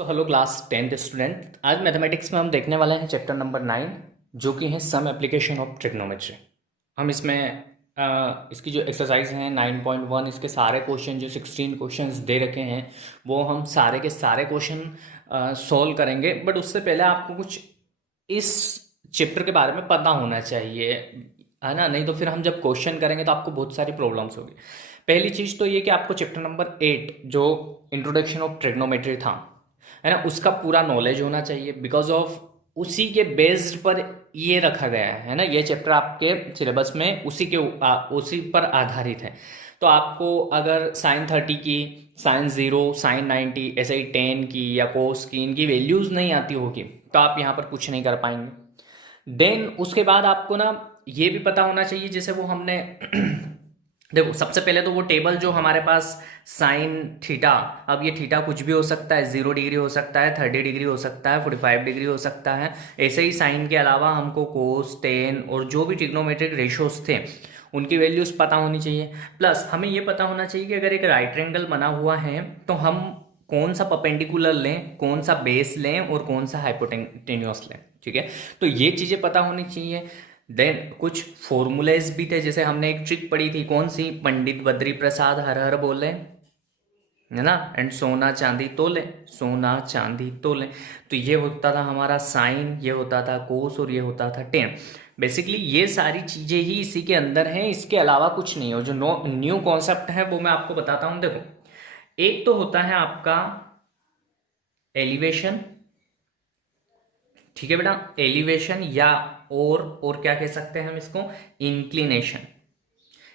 तो hello class 10th student, आज mathematics में हम देखने वाले हैं चैप्टर नंबर 9 जो कि है सम एप्लीकेशन ऑफ ट्रिग्नोमेट्री। हम इसमें इसकी जो एक्सरसाइज हैं 9.1, इसके सारे क्वेश्चन जो 16 क्वेश्चंस दे रखे हैं वो हम सारे के सारे क्वेश्चन सॉल्व करेंगे। बट उससे पहले आपको कुछ इस चैप्टर के बारे में पता होना चाहिए, है ना। नहीं तो फिर हम जब क्वेश्चन करेंगे तो आपको बहुत सारी प्रॉब्लम्स होगी। पहली चीज़ तो ये कि आपको चैप्टर नंबर 8 जो इंट्रोडक्शन ऑफ ट्रिग्नोमेट्री था, है ना, उसका पूरा नॉलेज होना चाहिए। बिकॉज ऑफ उसी के बेस्ड पर ये रखा गया है ना, ये चैप्टर आपके सिलेबस में उसी पर आधारित है। तो आपको अगर साइन 30 की, साइन 0, साइन 90, ऐसे ही 10 की या कोस की इनकी वैल्यूज़ नहीं आती होगी तो आप यहाँ पर कुछ नहीं कर पाएंगे। देन उसके बाद आपको ना ये भी पता होना चाहिए, जैसे वो हमने देखो सबसे पहले तो वो टेबल जो हमारे पास साइन थीटा, अब ये थीटा कुछ भी हो सकता है, 0 डिग्री हो सकता है, 30 डिग्री हो सकता है, 45 डिग्री हो सकता है। ऐसे ही साइन के अलावा हमको कोस, टेन और जो भी ट्रिग्नोमेट्रिक रेशोज थे उनकी वैल्यूज पता होनी चाहिए। प्लस हमें ये पता होना चाहिए कि अगर एक राइट एंगल बना हुआ है तो हम कौन सा परपेंडिकुलर लें, कौन सा बेस लें और कौन सा हाइपोटेन्यूस लें। ठीक है, तो ये चीज़ें पता होनी चाहिए। देन कुछ फॉर्मूलेज भी थे, जैसे हमने एक ट्रिक पढ़ी थी, कौन सी, पंडित बद्री प्रसाद हर हर बोले, है ना, एंड सोना चांदी तोले, सोना चांदी तोले। तो ये होता था हमारा साइन, ये होता था कोस और ये होता था टेन। बेसिकली ये सारी चीजें ही इसी के अंदर हैं, इसके अलावा कुछ नहीं। और जो न्यू कॉन्सेप्ट है वो मैं आपको बताता हूं। देखो, एक तो होता है आपका एलिवेशन, ठीक है बेटा, एलिवेशन या और क्या कह सकते हैं हम इसको, इंक्लिनेशन,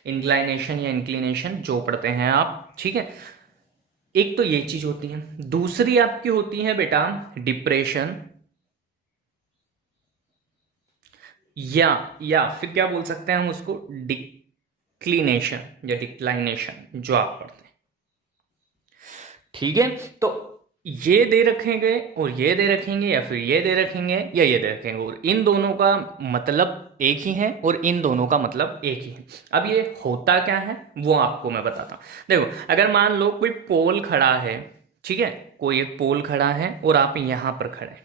इंक्लाइनेशन या इंक्लिनेशन जो पढ़ते हैं आप, ठीक है। एक तो ये चीज होती है, दूसरी आपकी होती है बेटा डिप्रेशन, या फिर क्या बोल सकते हैं हम उसको, डिक्लिनेशन या डिक्लाइनेशन जो आप पढ़ते हैं। ठीक है, तो ये दे रखेंगे और ये दे रखेंगे या फिर ये दे रखेंगे या ये दे रखेंगे, और इन दोनों का मतलब एक ही है और इन दोनों का मतलब एक ही है। अब ये होता क्या है वो आपको मैं बताता हूँ। देखो, अगर मान लो कोई पोल खड़ा है, ठीक है, कोई एक पोल खड़ा है और आप यहां पर खड़े हैं,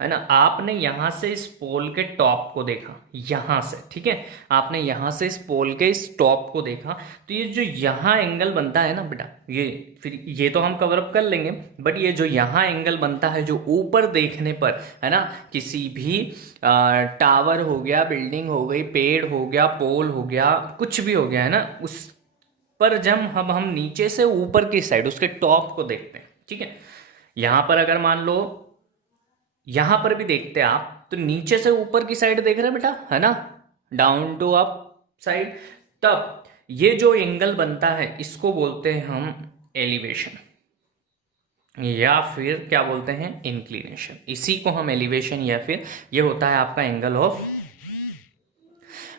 है ना, आपने यहां से इस पोल के टॉप को देखा, यहां से, ठीक है, आपने यहां से इस पोल के इस टॉप को देखा, तो ये जो यहां एंगल बनता है ना बेटा, ये फिर ये तो हम कवर अप कर लेंगे, बट ये जो यहां एंगल बनता है जो ऊपर देखने पर, है ना, किसी भी टावर हो गया, बिल्डिंग हो गई, पेड़ हो गया, पोल हो गया, कुछ भी हो गया, है ना, उस पर जब हम नीचे से ऊपर की साइड उसके टॉप को देखते हैं, ठीक है, यहां पर अगर मान लो यहां पर भी देखते हैं आप, तो नीचे से ऊपर की साइड देख रहे हैं बेटा, है ना, डाउन टू अप साइड, तब ये जो एंगल बनता है इसको बोलते हैं हम एलिवेशन, या फिर क्या बोलते हैं, इंक्लिनेशन। इसी को हम एलिवेशन या फिर ये होता है आपका एंगल ऑफ,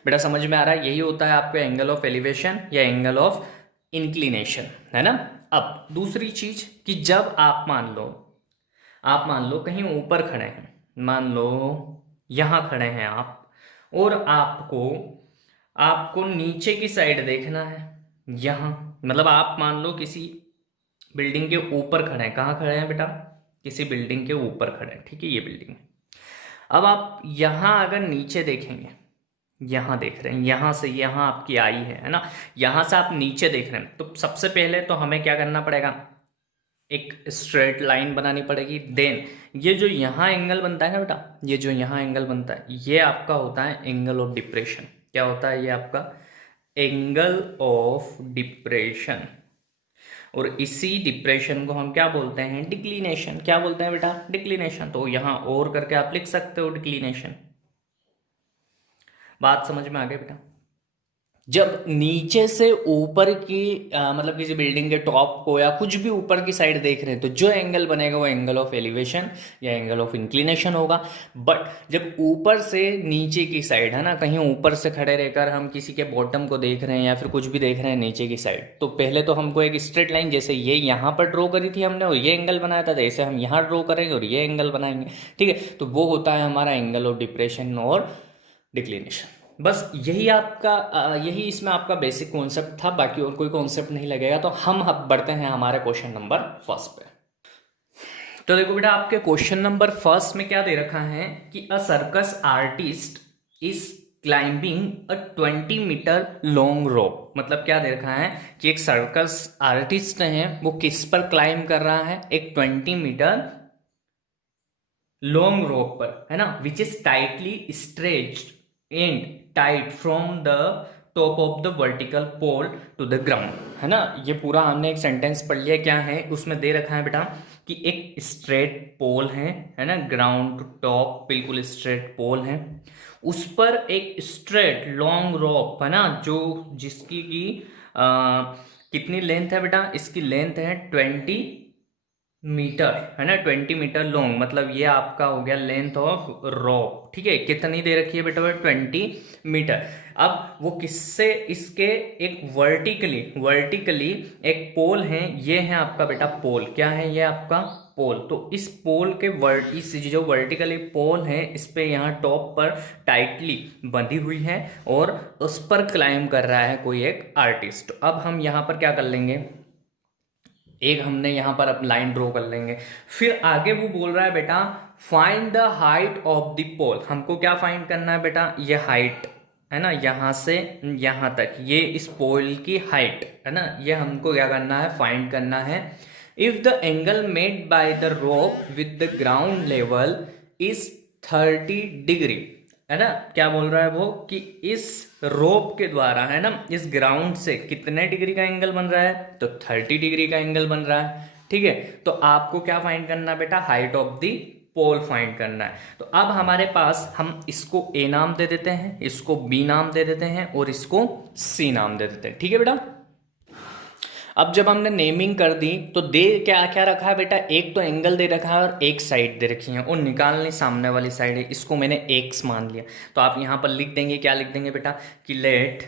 बेटा समझ में आ रहा है, यही होता है आपका एंगल ऑफ एलिवेशन या एंगल ऑफ इंक्लिनेशन, है ना। अब दूसरी चीज कि जब आप मान लो कहीं ऊपर खड़े हैं, मान लो यहां खड़े हैं आप, और आपको आपको नीचे की साइड देखना है, यहां, मतलब आप मान लो किसी बिल्डिंग के ऊपर खड़े हैं, कहाँ खड़े हैं बेटा, किसी बिल्डिंग के ऊपर खड़े हैं, ठीक है, ये बिल्डिंग है। अब आप यहां अगर नीचे देखेंगे, यहां देख रहे हैं, यहां से यहां आपकी आई है ना, यहां से आप नीचे देख रहे हैं, तो सबसे पहले तो हमें क्या करना पड़ेगा, एक स्ट्रेट लाइन बनानी पड़ेगी। देन ये जो यहाँ एंगल बनता है ना बेटा, ये जो यहाँ एंगल बनता है ये आपका होता है एंगल ऑफ डिप्रेशन। क्या होता है ये आपका एंगल ऑफ डिप्रेशन, और इसी डिप्रेशन को हम क्या बोलते हैं, डिक्लिनेशन। क्या बोलते हैं बेटा, डिक्लिनेशन। तो यहाँ और करके आप लिख सकते हो डिक्लिनेशन। बात समझ में आ गई बेटा। जब नीचे से ऊपर की मतलब किसी बिल्डिंग के टॉप को या कुछ भी ऊपर की साइड देख रहे हैं, तो जो एंगल बनेगा वो एंगल ऑफ एलिवेशन या एंगल ऑफ इंक्लिनेशन होगा। बट जब ऊपर से नीचे की साइड, है ना, कहीं ऊपर से खड़े रहकर हम किसी के बॉटम को देख रहे हैं या फिर कुछ भी देख रहे हैं नीचे की साइड, तो पहले तो हमको एक स्ट्रेट लाइन, जैसे ये यहाँ पर ड्रॉ करी थी हमने और ये एंगल बनाया था, तो ऐसे हम यहाँ ड्रॉ करेंगे और ये एंगल बनाएंगे, ठीक है। तो वो होता है हमारा एंगल ऑफ डिप्रेशन और डिक्लिनेशन। बस यही आपका यही इसमें आपका बेसिक कॉन्सेप्ट था, बाकी और कोई कॉन्सेप्ट नहीं लगेगा। तो हम अब बढ़ते हैं हमारे क्वेश्चन नंबर फर्स्ट पे। तो देखो बेटा आपके क्वेश्चन नंबर फर्स्ट में क्या दे रखा है कि a circus artist is climbing a 20 metre long rope. मतलब क्या दे रखा है कि एक सर्कस आर्टिस्ट है वो किस पर क्लाइंब कर रहा है, एक 20 मीटर लॉन्ग रोप पर, है ना, which is tightly stretched and tight from the top of the vertical pole to the ground, है ना। ये पूरा हमने एक सेंटेंस पढ़ लिया, क्या है उसमें दे रखा है बेटा कि एक स्ट्रेट पोल है ना, ग्राउंड टू टॉप बिल्कुल स्ट्रेट पोल है, उस पर एक स्ट्रेट लॉन्ग रोप, है ना, जो जिसकी की कितनी लेंथ है बेटा, इसकी लेंथ है 20 मीटर, है ना, 20 मीटर लॉन्ग, मतलब ये आपका हो गया लेंथ ऑफ रॉप। ठीक है, कितनी दे रखी है बेटा 20 मीटर। अब वो किससे, इसके एक वर्टिकली वर्टिकली एक पोल है, ये है आपका बेटा पोल, क्या है ये आपका पोल। तो इस पोल के इस जो वर्टिकली पोल है इस पे यहाँ टॉप पर टाइटली बंधी हुई है और उस पर क्लाइंब कर रहा है कोई एक आर्टिस्ट। अब हम यहाँ पर क्या कर लेंगे, एक हमने यहाँ पर अब लाइन ड्रॉ कर लेंगे, फिर आगे वो बोल रहा है बेटा find the height of the pole. हमको क्या फाइंड करना है बेटा, ये हाइट, है ना, यहाँ से यहाँ तक ये इस पोल की हाइट, है ना, ये हमको क्या करना है, फाइंड करना है। If the angle made by the rope with the ground level is 30 degree, है ना, क्या बोल रहा है वो कि इस रोप के द्वारा, है ना, इस ग्राउंड से कितने डिग्री का एंगल बन रहा है, तो 30 डिग्री का एंगल बन रहा है। ठीक है, तो आपको क्या फाइंड करना है बेटा, height of the pole find करना है। तो अब हमारे पास हम इसको ए नाम दे देते हैं, इसको बी नाम दे देते हैं और इसको सी नाम दे देते हैं। ठीक है बेटा, अब जब हमने नेमिंग कर दी तो दे क्या क्या रखा है बेटा, एक तो एंगल दे रखा है और एक साइड दे रखी है और निकालनी सामने वाली साइड है, इसको मैंने एक्स मान लिया। तो आप यहां पर लिख देंगे, क्या लिख देंगे बेटा कि let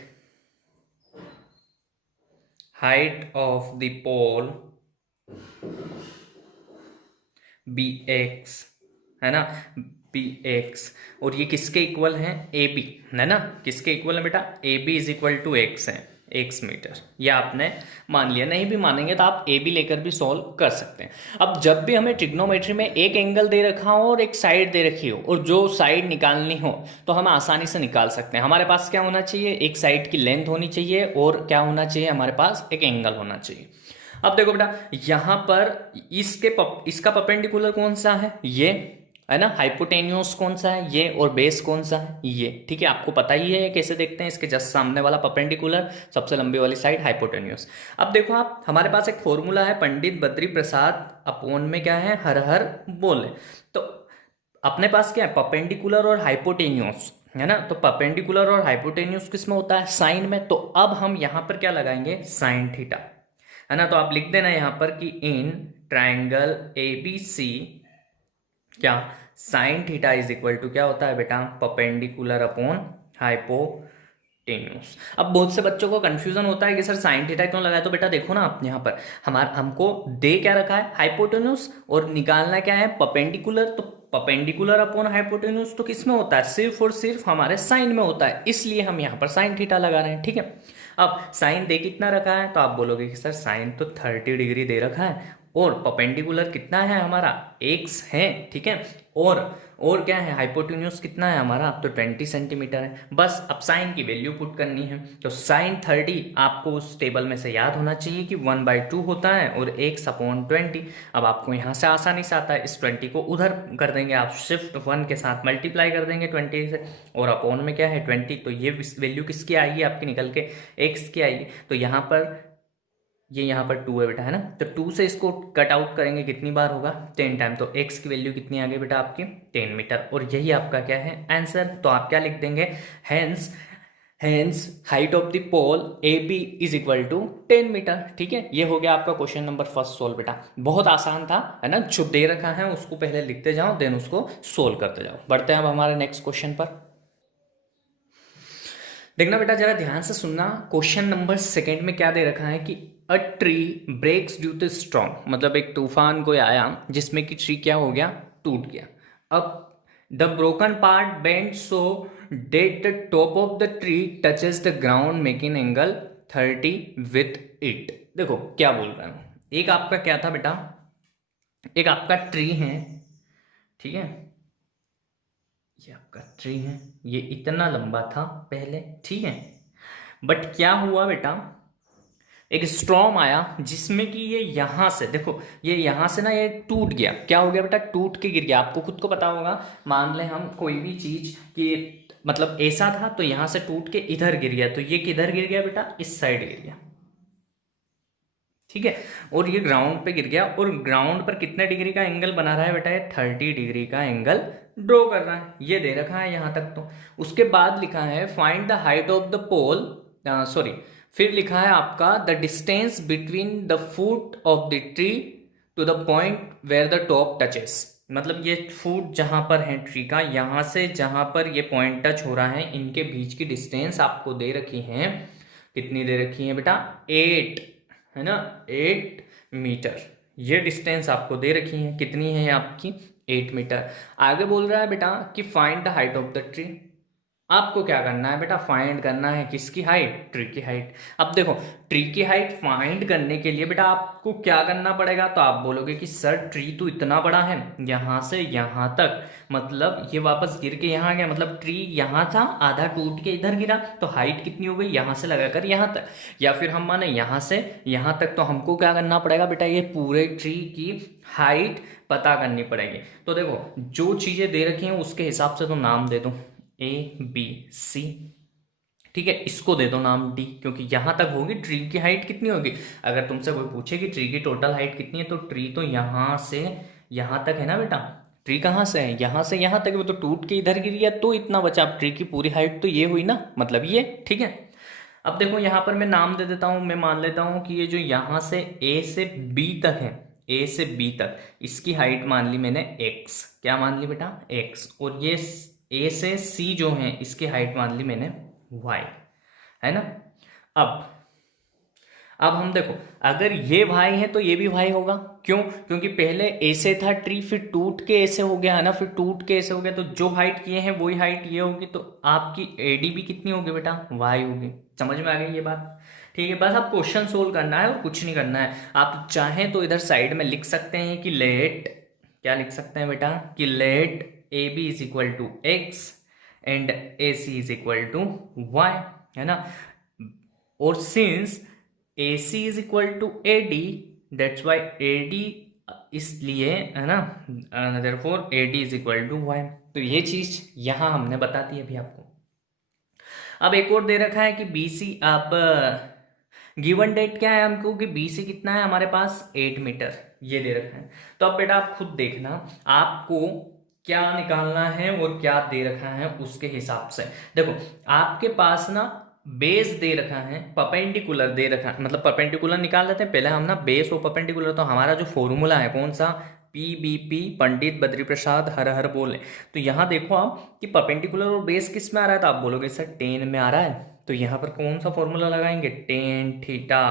height of the pole be x, है ना, बी एक्स, और ये किसके इक्वल है, ए बी, है ना, किसके इक्वल है बेटा, A B is equal to x है, एक्स मीटर। ये आपने मान लिया, नहीं भी मानेंगे तो आप ए बी लेकर भी सॉल्व कर सकते हैं। अब जब भी हमें ट्रिग्नोमेट्री में एक एंगल दे रखा हो और एक साइड दे रखी हो और जो साइड निकालनी हो तो हम आसानी से निकाल सकते हैं। हमारे पास क्या होना चाहिए, एक साइड की लेंथ होनी चाहिए और क्या होना चाहिए, हमारे पास एक एंगल होना चाहिए। अब देखो बेटा यहाँ पर इसका परपेंडिकुलर कौन सा है, ये, है ना, हाइपोटेन्यूस कौन सा है, ये, और बेस कौन सा है, ये। ठीक है, आपको पता ही है कैसे देखते हैं, इसके जस्ट सामने वाला परपेंडिकुलर, सबसे लंबी वाली साइड हाइपोटेन्यूस। अब देखो आप, हमारे पास एक फॉर्मूला है, पंडित बद्री प्रसाद अपॉन में क्या है, हर हर बोले। तो अपने पास क्या है, परपेंडिकुलर और हाइपोटेन्यूस, है ना, तो परपेंडिकुलर और हाइपोटेन्यूस किस में होता है, साइन में। तो अब हम यहाँ पर क्या लगाएंगे, साइन थीटा, है ना। तो आप लिख देना यहाँ पर कि इन ट्राइंगल ABC क्या sine theta is equal to क्या होता है बेटा, परपेंडिकुलर अपॉन हाइपोटेन्यूस। अब बहुत से बच्चों को कंफ्यूजन होता है कि सर साइन थीटा क्यों लगाया, तो बेटा देखो ना आप यहाँ पर हमको दे क्या रखा है, हाइपोटेन्यूस, और निकालना क्या है, परपेंडिकुलर। तो परपेंडिकुलर अपॉन हाइपोटेन्यूस तो किस में होता है, सिर्फ और सिर्फ हमारे साइन में होता है, इसलिए हम यहाँ पर साइन थीटा लगा रहे हैं। ठीक है, अब साइन दे कितना रखा है, तो आप बोलोगे कि सर साइन तो 30 डिग्री दे रखा है और परपेंडिकुलर कितना है हमारा, एक्स है। ठीक है, और क्या है, हाइपोटेन्यूस कितना है हमारा, तो 20 सेंटीमीटर है। बस अब साइन की वैल्यू पुट करनी है, तो साइन 30 आपको उस टेबल में से याद होना चाहिए कि 1/2 होता है और एक्स अपॉन 20। अब आपको यहाँ से आसानी से आता है, इस 20 को उधर कर देंगे आप, शिफ्ट 1 के साथ मल्टीप्लाई कर देंगे 20 से, और अपॉन में क्या है 20। तो ये वैल्यू किसकी आएगी आपकी निकल के, एक्स की आएगी। तो यहाँ पर ये यहाँ पर 2 है बेटा, है ना, तो 2 से इसको कट आउट करेंगे कितनी बार होगा, 10 टाइम। तो x की वैल्यू कितनी आ गई बेटा आपकी, 10 मीटर, और यही आपका क्या है आंसर। तो आप क्या लिख देंगे, hence height of the pole AB is equal to 10 metre. ठीक है, ये हो गया आपका क्वेश्चन नंबर फर्स्ट सोल्व बेटा, बहुत आसान था, है ना। जो दे रखा है उसको पहले लिखते जाओ, देन उसको सोल्व करते जाओ। बढ़ते हैं अब हमारे नेक्स्ट क्वेश्चन पर। देखना बेटा जरा ध्यान से सुनना, क्वेश्चन नंबर सेकंड में क्या दे रखा है कि a tree breaks due to storm, मतलब एक तूफान कोई आया जिसमें कि ट्री क्या हो गया, टूट गया। अब the broken part bend so that the top of the tree touches the ground making angle 30 with it. देखो क्या बोल रहा है, एक आपका क्या था बेटा, एक आपका ट्री है, ठीक है, ये आपका ट्री है, ये इतना लंबा था पहले, ठीक है। बट क्या हुआ बेटा, एक स्ट्रॉम आया जिसमें कि ये यहां से देखो, ये यहां से ना ये टूट गया। क्या हो गया बेटा, टूट के गिर गया। आपको खुद को पता होगा, मान लें हम कोई भी चीज कि मतलब ऐसा था तो यहां से टूट के इधर गिर गया, तो ये किधर गिर गया बेटा, इस साइड गिर गया, ठीक है। और ये ग्राउंड पे गिर गया, और ग्राउंड पर कितने डिग्री का एंगल बना रहा है बेटा, ये 30 डिग्री का एंगल ड्रॉ कर रहा है। ये दे रखा है यहां तक। तो उसके बाद लिखा है find the height of the pole, sorry, फिर लिखा है आपका the distance between the foot of the tree to the point where the top touches. मतलब ये फुट जहां पर है ट्री का, यहां से जहां पर ये पॉइंट टच हो रहा है, इनके बीच की डिस्टेंस आपको दे रखी है। कितनी दे रखी है बेटा, 8, है ना, 8 मीटर। ये डिस्टेंस आपको दे रखी है। कितनी है आपकी, 8 मीटर। आगे बोल रहा है बेटा कि find the height of the tree. आपको क्या करना है बेटा, फाइंड करना है किसकी हाइट, ट्री की हाइट। अब देखो, ट्री की हाइट फाइंड करने के लिए बेटा आपको क्या करना पड़ेगा, तो आप बोलोगे कि सर ट्री तो इतना बड़ा है, यहां से यहां तक, मतलब ये वापस गिर के यहां गया, मतलब ट्री यहां था, आधा टूट के इधर गिरा, तो हाइट कितनी हो गई, यहां से लगाकर यहां तक। या फिर हम माने यहां से यहां तक, तो हमको क्या करना पड़ेगा बेटा, ये पूरे ट्री की हाइट पता करनी पड़ेगी। तो देखो, जो चीजें दे रखी हैं उसके हिसाब से तो नाम दे दो, ABC, ठीक है। इसको दे दो नाम D, क्योंकि यहां तक होगी। ट्री की हाइट कितनी होगी, अगर तुमसे कोई पूछे कि ट्री की टोटल हाइट कितनी है, तो ट्री तो यहां से यहां तक है ना बेटा। ट्री कहाँ से है, यहां से यहां तक, वो तो टूट के इधर गिर गया, तो इतना बचा। अब ट्री की पूरी हाइट तो ये हुई ना, मतलब ये, ठीक है। अब देखो यहां पर मैं नाम दे देता हूं, मैं मान लेता हूं कि ये जो यहां से A से B तक है, A से B तक, इसकी हाइट मान ली मैंने X। क्या मान ली बेटा, X। और ये A से C जो है, इसकी हाइट मान ली मैंने Y, है ना। अब अब हम देखो, अगर ये भाई है तो ये भी भाई होगा। क्यों, क्योंकि पहले ऐसे था ट्री, फिर टूट के ऐसे हो गया, है ना, फिर टूट के ऐसे हो गया, तो जो हाइट ये है वही हाइट ये होगी। तो आपकी एडी भी कितनी होगी बेटा, वाई होगी। समझ में आ गई ये बात, ठीक है। बस आप क्वेश्चन सोल्व करना है और कुछ नहीं करना है। आप चाहें तो इधर साइड में लिख सकते हैं कि लेट, क्या लिख सकते हैं बेटा, कि let A B is equal to x and A C is equal to y, है ना। और since A C is equal to A D, that's why A D, इसलिए, है ना, therefore A D is equal to y. तो ये चीज यहां हमने बता दी अभी आपको। अब एक और दे रखा है कि बी सी, आप गिवन डेट क्या है हमको, कि बी सी कितना है हमारे पास, 8 मीटर, ये दे रखा है। तो अब बेटा आप खुद देखना, आपको क्या निकालना है और क्या दे रखा है उसके हिसाब से। देखो, आपके पास ना बेस दे रखा है, परपेंडिकुलर दे रखा है, मतलब परपेंडिकुलर निकाल लेते हैं पहले हम ना, बेस और परपेंडिकुलर। तो हमारा जो फॉर्मूला है कौन सा, PBP, पंडित बद्री प्रसाद हर हर बोले। तो यहाँ देखो आप कि परपेंडिकुलर और बेस किस में आ रहा है, तो आप बोलोगे सर टेन में आ रहा है। तो यहाँ पर कौन सा फॉर्मूला लगाएंगे, tan theta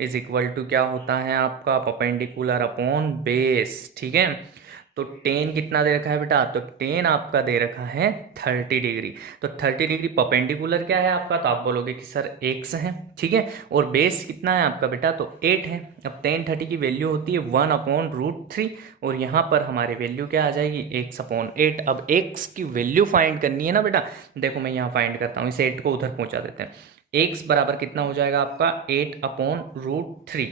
is equal to क्या होता है आपका, परपेंडिकुलर अपॉन बेस, ठीक है। तो टेन कितना दे रखा है बेटा, तो टेन आपका दे रखा है 30 डिग्री। तो 30 डिग्री परपेंडिकुलर क्या है आपका, तो आप बोलोगे कि सर एक्स है, ठीक है। और बेस कितना है आपका बेटा, तो 8 है। अब टेन 30 की वैल्यू होती है 1/√3, और यहाँ पर हमारी वैल्यू क्या आ जाएगी, x/8। अब x की वैल्यू फाइंड करनी है ना बेटा, देखो मैं यहाँ फाइंड करता हूँ, इस 8 को उधर पहुंचा देते हैं। x बराबर कितना हो जाएगा आपका, 8/√3,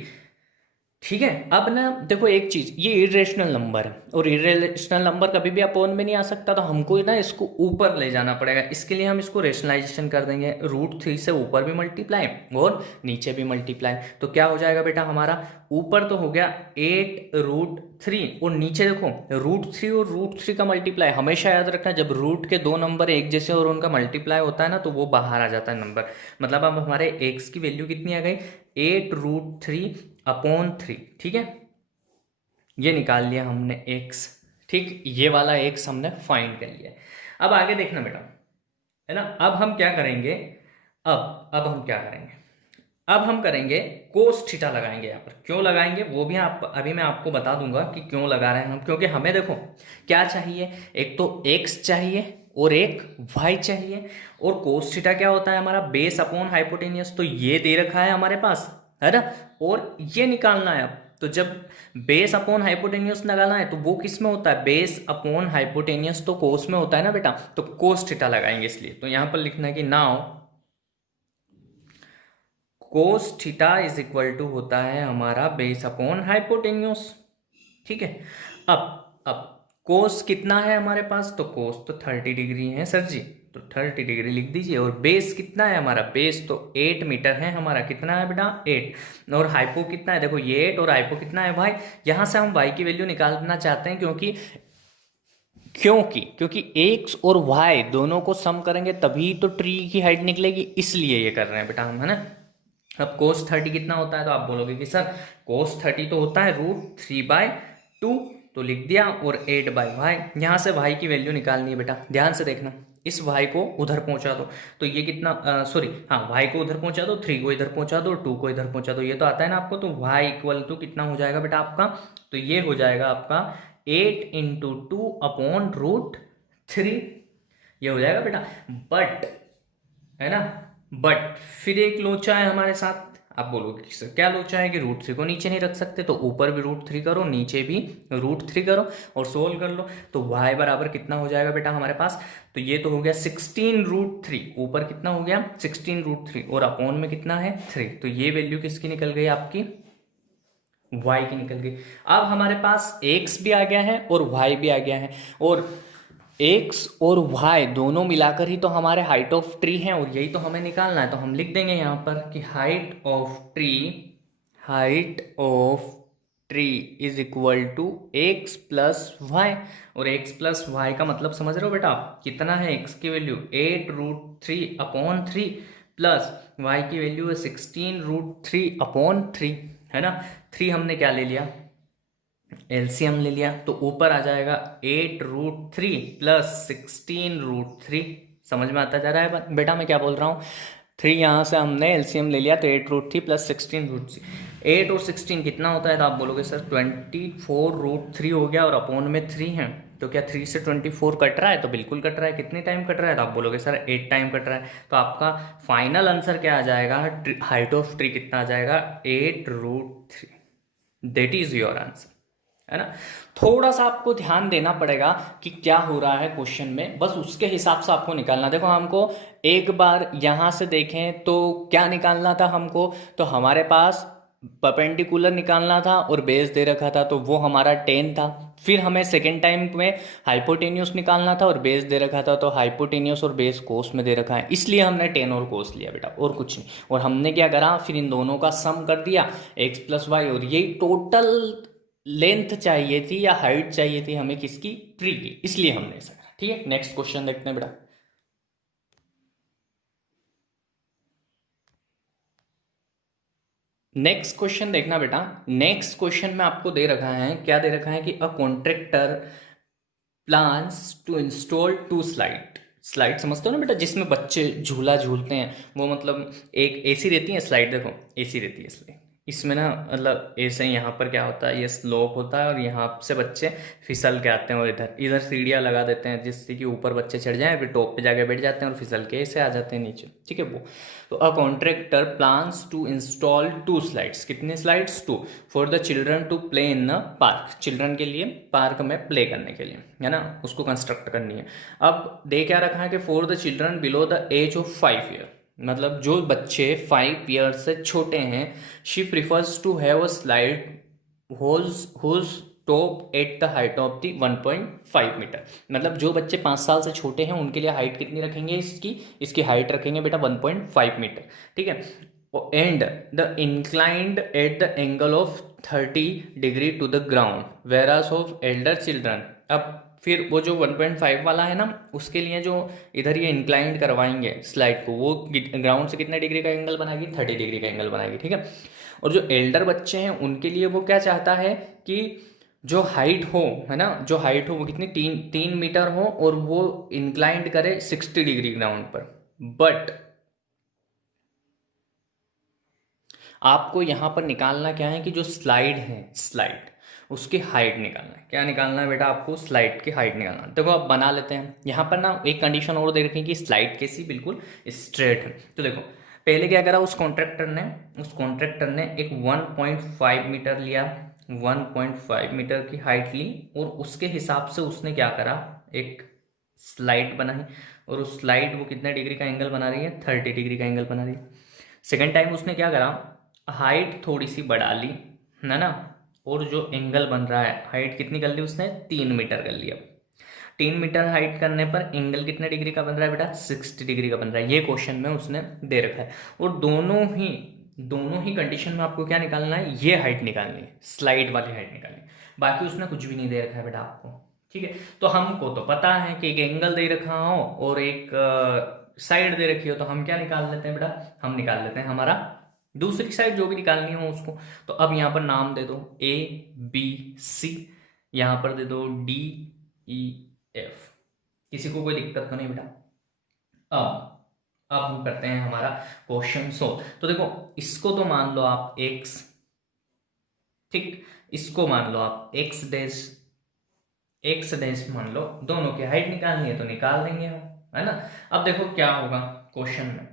ठीक है। अब ना देखो एक चीज, ये इरेशनल नंबर है, और इरेशनल नंबर कभी भी अपोन में नहीं आ सकता, तो हमको ना इसको ऊपर ले जाना पड़ेगा। इसके लिए हम इसको रेशनलाइजेशन कर देंगे, √3 से ऊपर भी मल्टीप्लाई और नीचे भी मल्टीप्लाई। तो क्या हो जाएगा बेटा हमारा, ऊपर तो हो गया 8√3, और नीचे देखो √3 और √3 का मल्टीप्लाई। हमेशा याद रखना, जब रूट के दो नंबर एक जैसे और उनका मल्टीप्लाई होता है ना, तो वो बाहर आ जाता है नंबर। मतलब अब हमारे एक्स की वैल्यू कितनी आ गई, 8√3/3, ठीक है। ये निकाल लिया हमने x, ठीक, ये वाला x हमने फाइंड कर लिया। अब आगे देखना बेटा, है ना। अब हम क्या करेंगे, अब हम क्या करेंगे, अब हम करेंगे कोस थीटा लगाएंगे। यहाँ पर क्यों लगाएंगे वो भी आप अभी मैं आपको बता दूंगा कि क्यों लगा रहे हैं हम। क्योंकि हमें देखो क्या चाहिए, एक तो x चाहिए और एक y चाहिए। और कोस थीटा क्या होता है हमारा, बेस अपॉन हाइपोटेनियस। तो ये दे रखा है हमारे पास, है ना। और ये निकालना है अब, तो जब बेस अपॉन हाइपोटेन्यूस लगाना है तो वो किस में होता है, बेस अपॉन हाइपोटेन्यूस तो कोस में होता है ना बेटा, तो कोस थीटा लगाएंगे इसलिए। तो यहां पर लिखना है कि now cos theta is equal to होता है हमारा बेस अपॉन हाइपोटेन्यूस। ठीक है, अब कोस कितना है हमारे पास, तो कोस तो 30 डिग्री है सर जी, तो 30 डिग्री लिख दीजिए। और बेस कितना है हमारा, बेस तो 8 मीटर है हमारा, कितना है बेटा 8। और हाइपो कितना है, देखो ये 8 और हाइपो कितना है भाई, यहाँ से हम y की वैल्यू निकालना चाहते हैं, क्योंकि एक्स और वाई दोनों को सम करेंगे तभी तो ट्री की हाइट निकलेगी, इसलिए ये कर रहे हैं बेटा हम, है ना। अब कोस 30 कितना होता है, तो आप बोलोगे कि सर कोस 30 तो होता है √3/2, तो लिख दिया, और 8/y, यहाँ से y की वैल्यू निकालनी है बेटा। ध्यान से देखना, इस y को उधर पहुंचा दो तो ये कितना, सॉरी हाँ, y को उधर पहुंचा दो, 3 को इधर पहुंचा दो, 2 को इधर पहुंचा दो, ये तो आता है ना आपको। तो y इक्वल टू कितना हो जाएगा बेटा आपका, तो ये हो जाएगा आपका 8 इंटू 2/√3, ये हो जाएगा बेटा। बट, है ना, बट फिर एक लोचा है हमारे साथ। आप बोलोगे कि सर क्या लोचा है, कि √3 को नीचे नहीं रख सकते, तो ऊपर भी √3 करो, नीचे भी √3 करो और सोल्व कर लो। तो y बराबर कितना हो जाएगा बेटा हमारे पास, तो ये तो हो गया 16√3, ऊपर कितना हो गया 16√3, और अपॉन में कितना है 3, तो ये वैल्यू किसकी निकल गई आपकी, y की निकल गई। अब हमारे पास x भी आ गया है और y भी आ गया है, और x और y दोनों मिलाकर ही तो हमारे हाइट ऑफ ट्री हैं, और यही तो हमें निकालना है। तो हम लिख देंगे यहाँ पर कि height of tree is equal to x plus y, और x प्लस वाई का मतलब समझ रहे हो बेटा, कितना है x की वैल्यू 8√3/3 प्लस y की वैल्यू है 16√3/3, है ना। 3 हमने क्या ले लिया, एलसीएम ले लिया, तो ऊपर आ जाएगा 8√3 प्लस 16√3। समझ में आता जा रहा है बेटा मैं क्या बोल रहा हूँ। 3 यहाँ से हमने एलसीएम ले लिया, तो 8√3 प्लस 16√3, 8 और 16 कितना होता है, तो आप बोलोगे सर 24√3 हो गया, और अपॉन में 3 है, तो क्या 3 से 24 कट रहा है, तो बिल्कुल कट रहा है। कितने टाइम कट रहा है, तो आप बोलोगे सर 8 टाइम कट रहा है। तो आपका फाइनल आंसर क्या आ जाएगा, हाइट ऑफ ट्री कितना आ जाएगा 8√3, दैट इज योर आंसर, है ना। थोड़ा सा आपको ध्यान देना पड़ेगा कि क्या हो रहा है क्वेश्चन में, बस उसके हिसाब से आपको निकालना। देखो हमको एक बार यहां से देखें तो क्या निकालना था हमको, तो हमारे पास परपेंडिकुलर निकालना था और बेस दे रखा था, तो वो हमारा 10 था। फिर हमें सेकेंड टाइम में हाइपोटेन्यूस निकालना था और बेस दे रखा था, तो हाइपोटेन्यूस और बेस कोस में दे रखा है, इसलिए हमने 10 और कोस लिया बेटा, और कुछ नहीं। और हमने क्या करा, फिर इन दोनों का सम कर दिया x प्लस वाई, और यही टोटल लेंथ चाहिए थी या हाइट चाहिए थी हमें किसकी, ट्री की, इसलिए हमने ऐसा करा। ठीक है, नेक्स्ट क्वेश्चन देखते हैं बेटा। नेक्स्ट क्वेश्चन देखना बेटा। नेक्स्ट क्वेश्चन में आपको दे रखा है, क्या दे रखा है कि a contractor plans to install 2 slide समझते हो ना बेटा, जिसमें बच्चे झूला झूलते हैं, वो मतलब एक एसी रहती है स्लाइड, देखो एसी रहती है स्लाइड, इसमें ना मतलब ऐसे यहाँ पर क्या होता है, ये स्लोप होता है और यहाँ से बच्चे फिसल के आते हैं, और इधर इधर सीढ़ियाँ लगा देते हैं जिससे कि ऊपर बच्चे चढ़ जाएं, फिर टॉप पे जाके बैठ जाते हैं और फिसल के ऐसे आ जाते हैं नीचे। ठीक है वो, तो a contractor plans to install 2 slides, कितने slides 2, for the children to play in a park, children के लिए पार्क में प्ले करने के लिए, है ना, उसको कंस्ट्रक्ट करनी है। अब दे क्या रखा है कि for the children below the age of 5 year, मतलब जो बच्चे 5 ईयर से छोटे हैं, she prefers to have a slide whose top at the height of the 1.5 metre, मतलब जो बच्चे 5 साल से छोटे हैं उनके लिए हाइट कितनी रखेंगे, इसकी हाइट रखेंगे बेटा 1.5 मीटर। ठीक है, and the inclined at the angle of 30 degree to the ground, whereas of elder children. अब फिर वो जो 1.5 वाला है ना, उसके लिए जो इधर ये इंक्लाइंड करवाएंगे स्लाइड को, वो ग्राउंड से कितने डिग्री का एंगल बनाएगी, 30 डिग्री का एंगल बनाएगी। ठीक है, और जो एल्डर बच्चे हैं उनके लिए वो क्या चाहता है कि जो हाइट हो, है ना, जो हाइट हो वो कितनी 3 मीटर हो, और वो इंक्लाइंड करे 60 डिग्री ग्राउंड पर। बट आपको यहाँ पर निकालना क्या है कि जो स्लाइड है, स्लाइड उसकी हाइट निकालना है। क्या निकालना है बेटा आपको, स्लाइड की हाइट निकालना है। देखो आप बना लेते हैं, यहाँ पर ना एक कंडीशन और दे रखी है कि स्लाइड कैसी, बिल्कुल स्ट्रेट है। तो देखो पहले क्या करा, उस कॉन्ट्रैक्टर ने एक 1.5 मीटर लिया, 1.5 मीटर की हाइट ली और उसके हिसाब से उसने क्या करा, एक स्लाइड बनाई और उस स्लाइड वो कितने डिग्री का एंगल बना रही है, 30 डिग्री का एंगल बना रही है। सेकेंड टाइम उसने क्या करा, हाइट थोड़ी सी बढ़ा ली, है ना, और जो एंगल बन रहा है, हाइट कितनी कर ली उसने, 3 मीटर कर लिया। 3 मीटर हाइट करने पर एंगल कितने डिग्री का बन रहा है बेटा, 60 डिग्री का बन रहा है। ये क्वेश्चन में उसने दे रखा है और दोनों ही कंडीशन में आपको क्या निकालना है, ये हाइट निकालनी है, स्लाइड वाली हाइट निकालनी है। बाकी उसने कुछ भी नहीं दे रखा है बेटा आपको, ठीक है। तो हमको तो पता है कि एक एंगल दे रखा हो और एक साइड दे रखी हो, तो हम क्या निकाल लेते हैं बेटा, हम निकाल लेते हैं हमारा दूसरी साइड जो भी निकालनी हो उसको। तो अब यहाँ पर नाम दे दो ABC, यहाँ पर दे दो DEF। किसी को कोई दिक्कत तो नहीं बेटा। अब हम करते हैं हमारा क्वेश्चन सोल्व। तो देखो इसको तो मान लो आप x, ठीक, इसको मान लो आप x डैश मान लो, दोनों की हाइट निकालनी है तो निकाल देंगे हम, है ना। अब देखो क्या होगा क्वेश्चन में,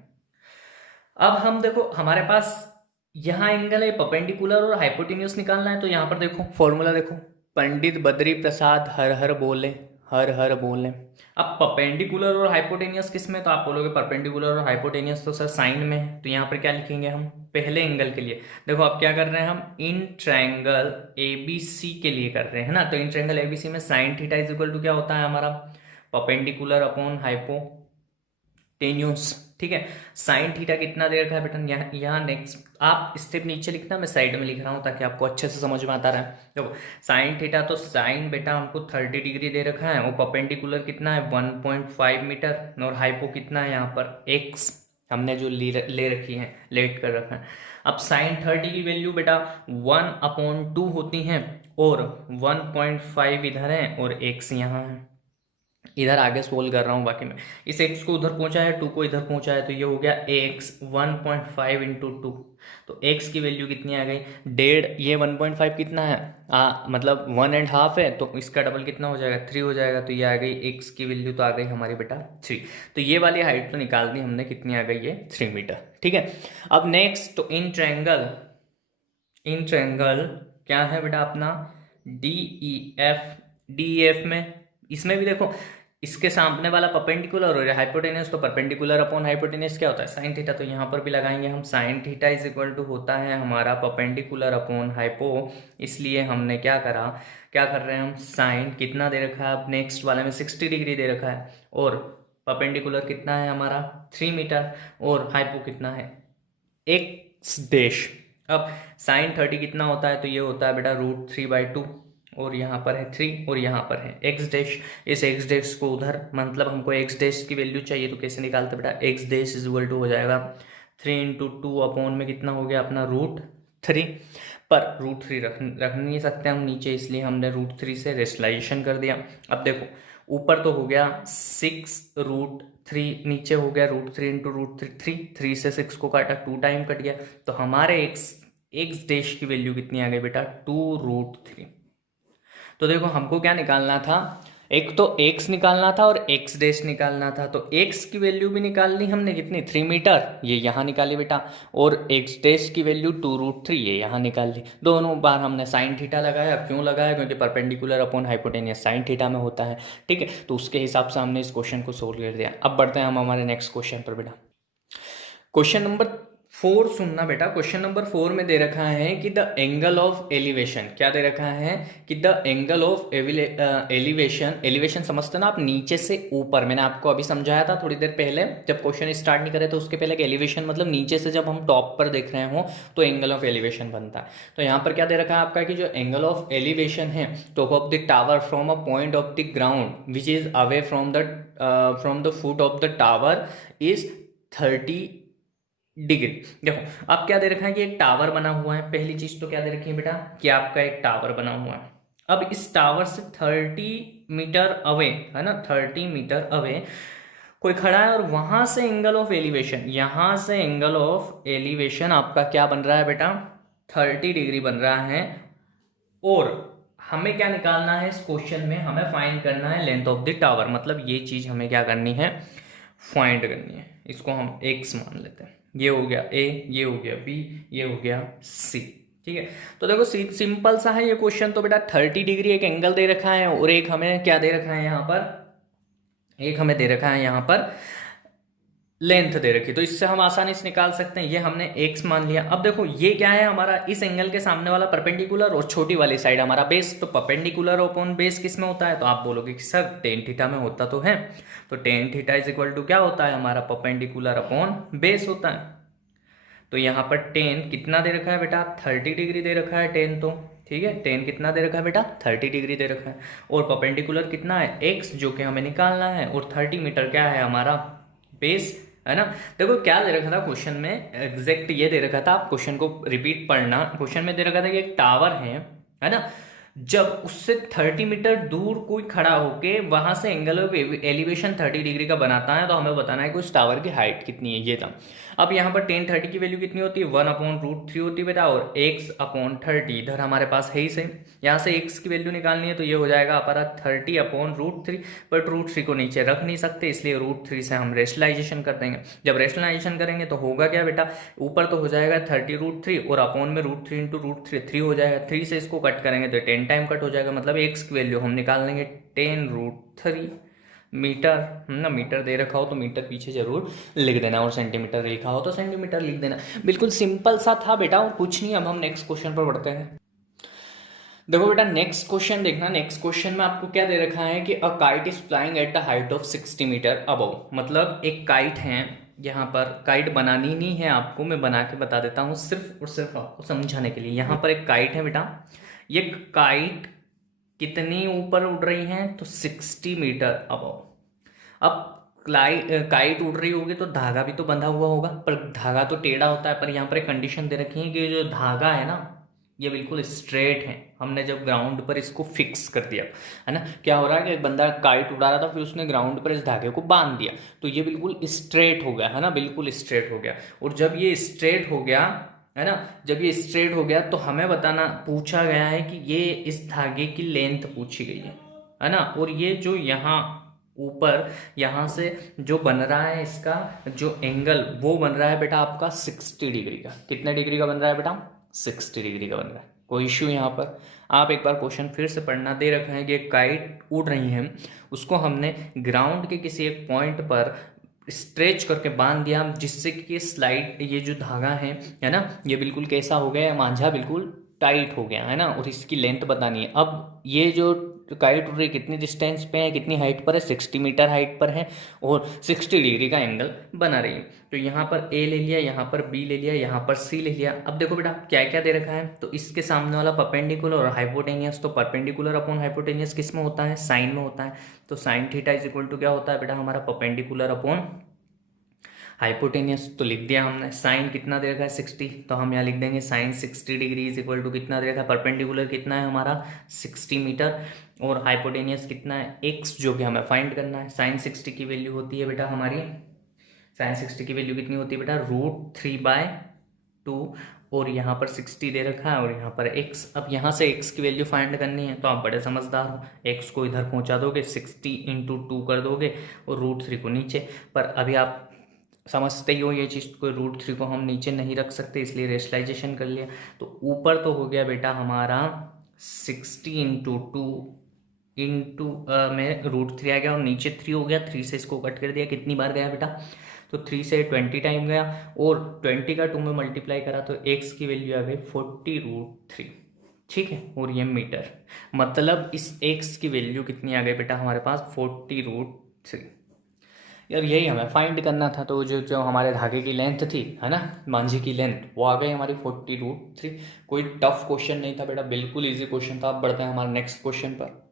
अब हम देखो हमारे पास यहाँ एंगल है परपेंडिकुलर और हाइपोटेन्यूस निकालना है। तो यहाँ पर देखो फॉर्मूला देखो, पंडित बद्री प्रसाद हर हर बोले, हर हर बोले। अब परपेंडिकुलर और हाइपोटेनियस किस में, तो आप बोलोगे परपेंडिकुलर और हाइपोटेनियस तो सर साइन में है, तो यहाँ पर क्या लिखेंगे हम, पहले एंगल के लिए। देखो अब क्या कर रहे हैं हम, इन ट्रायंगल ABC के लिए कर रहे हैं ना। तो इन ट्रायंगल ABC में sine theta is equal to क्या होता है हमारा, परपेंडिकुलर अपॉन हाइपोटेन्यूस, ठीक है। साइन थीटा कितना दे रखा है बेटा, यहाँ नेक्स्ट आप स्टेप नीचे लिखना, मैं साइड में लिख रहा हूँ ताकि आपको अच्छे से समझ में आता रहे। देखो साइन थीटा, तो साइन बेटा हमको 30 डिग्री दे रखा है और परपेंडिकुलर कितना है 1.5 मीटर और हाइपो कितना है यहाँ पर x, हमने जो ले रखी है, लेट कर रखा है। अब साइन 30 की वैल्यू बेटा 1/2 होती है और 1.5 इधर है और x यहाँ है। इधर आगे सोल्व कर रहा हूँ, बाकी में इस x को उधर पहुंचा है, 2 को इधर पहुंचा है, तो ये हो गया x 1.5 इंटू 2। तो x की वैल्यू कितनी आ गई, 1.5, ये 1.5 कितना है, मतलब 1.5 है, तो इसका डबल कितना हो जाएगा, 3 हो जाएगा। तो ये आ गई x की वैल्यू, तो आ गई हमारी बेटा 3। तो ये वाली हाइट तो निकाल दी हमने, कितनी आ गई, ये 3 मीटर, ठीक है। अब नेक्स्ट, तो इन ट्रायंगल क्या है बेटा अपना, DEF में, इसमें भी देखो इसके सामने वाला परपेंडिकुलर और हाइपोटेनियस, तो परपेंडिकुलर अपॉन हाइपोटेनियस क्या होता है, साइन थीटा। तो यहाँ पर भी लगाएंगे हम, sine theta is equal to होता है हमारा परपेंडिकुलर अपॉन हाइपो, इसलिए हमने क्या करा, क्या कर रहे हैं हम, साइन कितना दे रखा है, अब नेक्स्ट वाले में 60 डिग्री दे रखा है और परपेंडिकुलर कितना है हमारा 3 मीटर और हाइपो कितना है x डैश। अब साइन 30 कितना होता है, तो ये होता है बेटा √3/2 और यहाँ पर है 3 और यहाँ पर है x डैश। इस x डैश को उधर, मतलब हमको x डैश की वैल्यू चाहिए, तो कैसे निकालते बेटा, x dash is equal to हो जाएगा 3 इंटू 2 अपॉन में कितना हो गया अपना √3, पर √3 रख नहीं सकते हम नीचे, इसलिए हमने √3 से रेशनलाइजेशन कर दिया। अब देखो ऊपर तो हो गया 6√3, नीचे हो गया √3 इंटू √3, 3 से 6 को काटा, 2 टाइम कट गया, तो हमारे x डैश की वैल्यू कितनी आ गई बेटा, 2√3। तो देखो हमको क्या निकालना था, एक तो x निकालना था और x डैश निकालना था। तो x की वैल्यू भी निकालनी हमने, कितनी, 3 मीटर, ये यहाँ निकाली बेटा, और x डैश की वैल्यू 2√3, ये यहाँ निकाल ली। दोनों बार हमने साइन थीटा लगाया, क्यों लगाया, क्योंकि perpendicular upon hypotenuse sine theta में होता है, ठीक है। तो उसके हिसाब से हमने इस क्वेश्चन को सोल्व कर दिया। अब बढ़ते हैं हम हमारे नेक्स्ट क्वेश्चन पर बेटा। क्वेश्चन नंबर 4 सुनना बेटा। क्वेश्चन नंबर 4 में दे रखा है कि द एंगल ऑफ एलिवेशन, क्या दे रखा है कि the angle of elevation, elevation समझते ना आप, नीचे से ऊपर। मैंने आपको अभी समझाया था थोड़ी देर पहले, जब क्वेश्चन स्टार्ट नहीं करे तो उसके पहले एलिवेशन मतलब नीचे से जब हम टॉप पर देख रहे हो तो एंगल ऑफ एलिवेशन बनता है। तो यहाँ पर क्या दे रखा है आपका कि जो एंगल ऑफ एलिवेशन है top of the tower from a point of the ground which is away from the foot of the tower is 30 degree. देखो अब क्या दे रखा है कि एक टावर बना हुआ है। पहली चीज तो क्या दे रखी है बेटा कि आपका एक टावर बना हुआ है। अब इस टावर से 30 मीटर अवे, है ना, 30 मीटर अवे कोई खड़ा है और वहां से एंगल ऑफ एलिवेशन, यहां से एंगल ऑफ एलिवेशन आपका क्या बन रहा है बेटा, 30 डिग्री बन रहा है। और हमें क्या निकालना है इस क्वेश्चन में, हमें फाइंड करना है लेंथ ऑफ द टावर। मतलब ये चीज हमें क्या करनी है, फाइंड करनी है। इसको हम x मान लेते हैं। ये हो गया a, ये हो गया b, ये हो गया c, ठीक है। तो देखो सिंपल सा है ये क्वेश्चन। तो बेटा 30 डिग्री एक एंगल दे रखा है और एक हमें क्या दे रखा है यहाँ पर, एक हमें दे रखा है यहाँ पर लेंथ दे रखी। तो इससे हम आसानी से निकाल सकते हैं। ये हमने x मान लिया। अब देखो ये क्या है हमारा, इस एंगल के सामने वाला परपेंडिकुलर और छोटी वाली साइड हमारा बेस। तो परपेंडिकुलर अपॉन बेस किस में होता है, तो आप बोलोगे कि सर टेन थीटा में होता तो है। तो tan theta is equal to क्या होता है हमारा, परपेंडिकुलर अपॉन बेस होता है। तो यहाँ पर टेन कितना दे रखा है बेटा, 30 डिग्री दे रखा है टेन। तो ठीक है, टेन कितना दे रखा है बेटा, 30 डिग्री दे रखा है। और परपेंडिकुलर कितना है, x, जो कि हमें निकालना है। और 30 मीटर क्या है हमारा बेस, है ना। देखो क्या दे रखा था क्वेश्चन में, एग्जैक्ट ये दे रखा था, आप क्वेश्चन को रिपीट पढ़ना। क्वेश्चन में दे रखा था कि एक टावर है ना, जब उससे 30 मीटर दूर कोई खड़ा होके वहां से एंगल ऑफ एलिवेशन 30 डिग्री का बनाता है, तो हमें बताना है कि उस टावर की हाइट कितनी है, ये था। अब यहाँ पर टेन 30 की वैल्यू कितनी होती है, 1/√3 होती है बेटा, और x/30 इधर हमारे पास है ही सही। यहाँ से x की वैल्यू निकालनी है, तो ये हो जाएगा हमारा 30/√3। बट √3 को नीचे रख नहीं सकते, इसलिए √3 से हम रेशनलाइजेशन कर देंगे। जब रेशनलाइजेशन करेंगे तो होगा क्या बेटा, ऊपर तो हो जाएगा 30√3 और अपॉन में √3 इंटू √3 3 हो जाएगा। 3 से इसको कट करेंगे तो 10 टाइम कट हो जाएगा। मतलब x की वैल्यू हम निकाल लेंगे 10√3 मीटर। ना मीटर दे रखा हो तो मीटर पीछे जरूर लिख देना, और सेंटीमीटर लिखा हो तो सेंटीमीटर लिख देना। बिल्कुल सिंपल सा था बेटा, और कुछ नहीं। अब हम नेक्स्ट क्वेश्चन पर बढ़ते हैं। देखो बेटा नेक्स्ट क्वेश्चन देखना। नेक्स्ट क्वेश्चन में आपको क्या दे रखा है कि a kite is flying at the height of 60 metre above. मतलब एक काइट है, यहाँ पर काइट बनानी नहीं है आपको, मैं बना के बता देता हूँ सिर्फ और सिर्फ आपको समझाने के लिए। यहाँ पर एक काइट है बेटा, ये काइट कितनी ऊपर उड़ रही है, तो 60 मीटर अबव। अब काइट उड़ रही होगी तो धागा भी तो बंधा हुआ होगा, पर धागा तो टेढ़ा होता है। पर यहाँ पर एक कंडीशन दे रखी है कि जो धागा है ना, ये बिल्कुल स्ट्रेट है। हमने जब ग्राउंड पर इसको फिक्स कर दिया, है ना, क्या हो रहा है कि बंदा काइट उड़ा रहा था, फिर उसने ग्राउंड पर इस धागे को बांध दिया, तो ये बिल्कुल स्ट्रेट हो गया, है ना, बिल्कुल स्ट्रेट हो गया। और जब ये स्ट्रेट हो गया, है ना, जब ये स्ट्रेट हो गया तो हमें बताना पूछा गया है कि ये इस धागे की लेंथ पूछी गई है ना। और ये जो यहाँ ऊपर यहाँ से जो बन रहा है इसका जो एंगल, वो बन रहा है बेटा आपका 60 डिग्री का। कितने डिग्री का बन रहा है बेटा, 60 डिग्री का बन रहा है। कोई इश्यू यहाँ पर, आप एक बार क्वेश्चन फिर से पढ़ना। दे रखा है कि एक काइट उड़ रही है, उसको हमने ग्राउंड के किसी एक पॉइंट पर स्ट्रेच करके बांध दिया, जिससे कि स्लाइड, ये जो धागा है ना, ये बिल्कुल कैसा हो गया, मांझा बिल्कुल टाइट हो गया, है ना। और इसकी लेंथ बतानी है। अब ये जो काइट उड़ रही कितनी डिस्टेंस पे है, कितनी हाइट पर है, 60 मीटर हाइट पर है, और 60 डिग्री का एंगल बना रही है। तो यहाँ पर ए ले लिया, यहाँ पर बी ले लिया, यहाँ पर सी ले लिया। अब देखो बेटा क्या क्या दे रखा है, तो इसके सामने वाला परपेंडिकुलर और हाइपोटेनियस। तो परपेंडिकुलर अपॉन हाइपोटेनियस किस में होता है, साइन में होता है। तो sine theta is equal to क्या होता है बेटा हमारा, परपेंडिकुलर अपॉन हाइपोटेनियस। तो लिख दिया हमने। साइन कितना दे रखा है, 60, तो हम यहाँ लिख देंगे sine 60 degree is equal to कितना दे रखा है, परपेंडिकुलर कितना है हमारा 60 मीटर, और हाइपोटेनियस कितना है, x, जो कि हमें फाइंड करना है। साइन 60 की वैल्यू होती है बेटा हमारी, साइन 60 की वैल्यू कितनी होती है बेटा, √3/2, और यहाँ पर 60 दे रखा है और यहाँ पर x। अब यहाँ से x की वैल्यू फाइंड करनी है, तो आप बड़े समझदार हो, x को इधर पहुँचा दोगे, 60 इंटू 2 कर दोगे, और √3 को नीचे। पर अभी आप समझते ही हो ये चीज़, कोई √3 को हम नीचे नहीं रख सकते, इसलिए रेशनलाइजेशन कर लिया। तो ऊपर तो हो गया बेटा हमारा 60 इंटू 2 इंटू में √3 आ गया, और नीचे 3 हो गया। 3 से इसको कट कर दिया, कितनी बार गया बेटा, तो 3 से 20 टाइम गया, और 20 का 2 में मल्टीप्लाई करा तो x की वैल्यू आ गई 40√3। ठीक है, और ये मीटर, मतलब इस x की वैल्यू कितनी आ गई बेटा हमारे पास, 40√3। यार यही हमें फाइंड करना था। तो जो जो हमारे धागे की लेंथ थी, है ना, मांझी की लेंथ, वो आ गई हमारी 40√3। कोई टफ क्वेश्चन नहीं था बेटा, बिल्कुल इजी क्वेश्चन था। अब बढ़ते हैं हमारे नेक्स्ट क्वेश्चन पर।